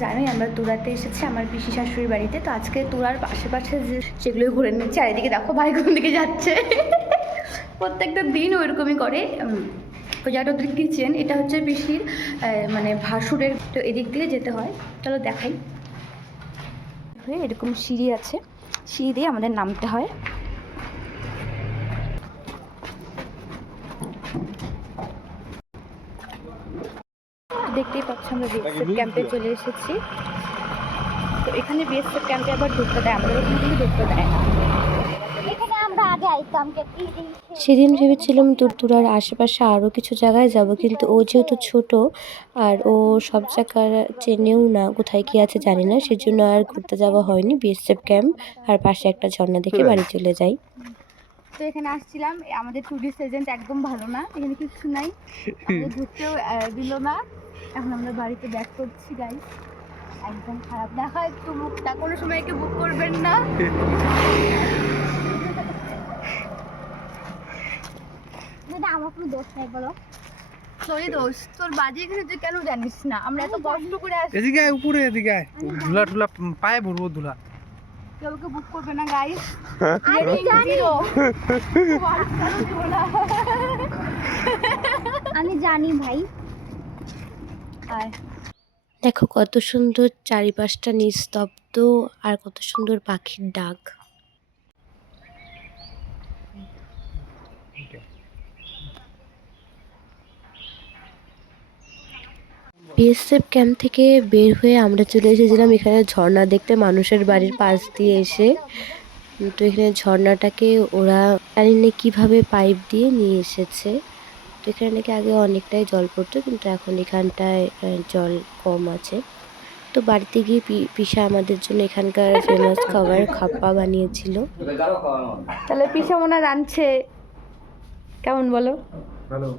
জানোই আমরা তুরাতে এসেছি আমার পিসি শাশুড়ির বাড়িতে। তো আজকে তুরার আশেপাশে যেগুলো ঘুরে নিচ্ছে, আর এদিকে দেখো ভাই কোন দিকে যাচ্ছে। প্রত্যেকটা দিন ওইরকমই করে। ওই জায়গাটা ওদের কিচেন, এটা হচ্ছে পিসির মানে ভাসুরের। তো এদিক দিয়ে যেতে হয়, চলো দেখাই। এরকম সিঁড়ি আছে, সিঁড়ি দিয়ে আমাদের নামতে হয়। দেখতেই পাচ্ছ আমরা বিএসএফ ক্যাম্পে চলে এসেছি। তো এখানে বিএসএফ ক্যাম্পে আবার ঢুকতে দেয়, আমাদের ওখানে কিন্তু ঢুকতে দেয় না। সেদিন ভেবেছিলাম তুরার আশেপাশে আরও কিছু জায়গায় যাব, কিন্তু ও যেহেতু ছোট আর ও সব জায়গা চেনেও না, কোথায় কি আছে জানি না, সেজন্য আর ঘুরতে যাওয়া হয়নি। বিএসএফ ক্যাম্প আর পাশে একটা ঝর্ণা দেখে বাড়ি চলে যাই। তো এখানে আসছিলাম, আমাদের টুরিস্ট এজেন্ট একদম ভালো না, এখানে কিছু নাই, আমাদের ঘুরতেও দিল না। এখন আমরা বাড়িতে ব্যাক করছি গাইস, একদম খারাপ দেখা একটু মুখটা, কোনো সময় একে বুক করবেন না। আমার কোনো দোষ নাই, বলো তোরই দোষ, তোর বাজে এখানে তুই কেন জানিস না? আমরা এত কষ্ট করে আসছি। এদিকে উপরে, এদিকে ধুলা টুলা পায়ে ভরবো ধুলা। কেউ ওকে বুক করবে না গাইস। আমি জানি ভাই। দেখো কত সুন্দর চারিপাশটা নিস্তব্ধ, আর কত সুন্দর পাখির ডাক। বিএসএফ ক্যাম্প থেকে বের হয়ে আমরা চলে এসেছিলাম এখানে ঝর্ণা দেখতে, মানুষের বাড়ির পাশ দিয়ে এসে। তো এখানে ঝর্ণাটাকে ওরা জানি না কীভাবে পাইপ দিয়ে নিয়ে এসেছে। তো এখানে নাকি আগে অনেকটাই জল পড়তো, কিন্তু এখন এখানটায় জল কম আছে। তো বাড়িতে গিয়ে পিসা আমাদের জন্য এখানকার ফেমাস খাবার খাপ্পা বানিয়েছিল। তাহলে পিসা মনে রাঁধছে কেমন বলো? ভালো।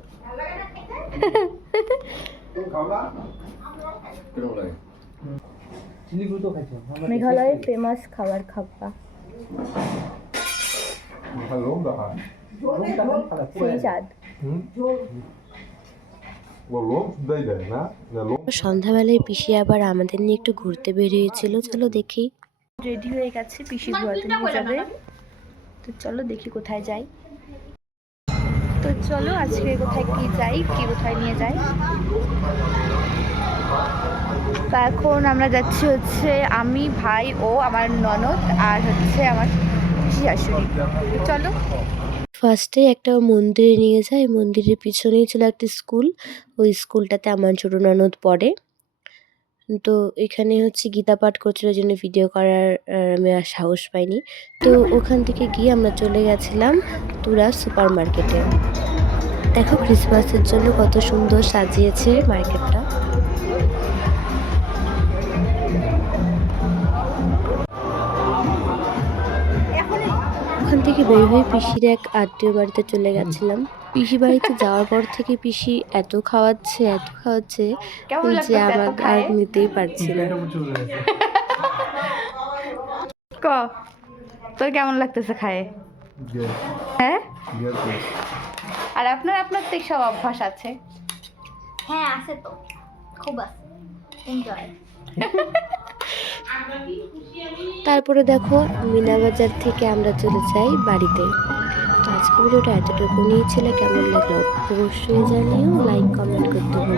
মেঘালয়ের ফেমাস খাবার খাপ্পা, সেই স্বাদ। সন্ধ্যাবেলায় পিসি আবার আমাদের নিয়ে একটু ঘুরতে বেরিয়েছিল, চলো দেখি। রেডি হয়ে গেছে, পিসি ঘোরাতে নিয়ে যাবে। তো চলো দেখি কোথায় যাই। তো চলো আজকে কোথায় কি যাই, কি কোথায় নিয়ে যাই। তো এখন আমরা যাচ্ছি হচ্ছে আমি, ভাই, ও আমার ননদ, আর হচ্ছে আমার শাশুড়ি। চলো। ফার্স্টে একটা মন্দিরে নিয়ে যায়, মন্দিরের পিছনেই ছিল একটা স্কুল, ওই স্কুলটাতে আমার ছোট ননদ পড়ে। তো এখানে হচ্ছে গীতা পাঠ করছিল, জন্য ভিডিও করার আমি আর সাহস পাইনি। তো ওখান থেকে গিয়ে আমরা চলে গেছিলাম তুরা সুপার মার্কেটে। দেখো ক্রিসমাসের জন্য কত সুন্দর সাজিয়েছে মার্কেটটা। ওখান থেকে বের হয়ে পিসির এক আত্মীয় বাড়িতে চলে গেছিলাম। পিসি বাড়িতে যাওয়ার পর থেকে পিসি এত খাওয়াচ্ছে যে আমাকে আর নিতেই পারছি না। তোর কেমন লাগতেছে খায়ে? হ্যাঁ, আর আপনার তো সব অভ্যাস আছে। হ্যাঁ আছে তো, খুব আছে, এনজয়। তারপরে দেখো মিনাবাজার থেকে আমরা চলে যাই বাড়িতে। তো আজকে ভিডিওটা এতটুকু নিয়েছিল, কেমন লাগলো অবশ্যই জানিও, লাইক কমেন্ট করতে ভুলো না।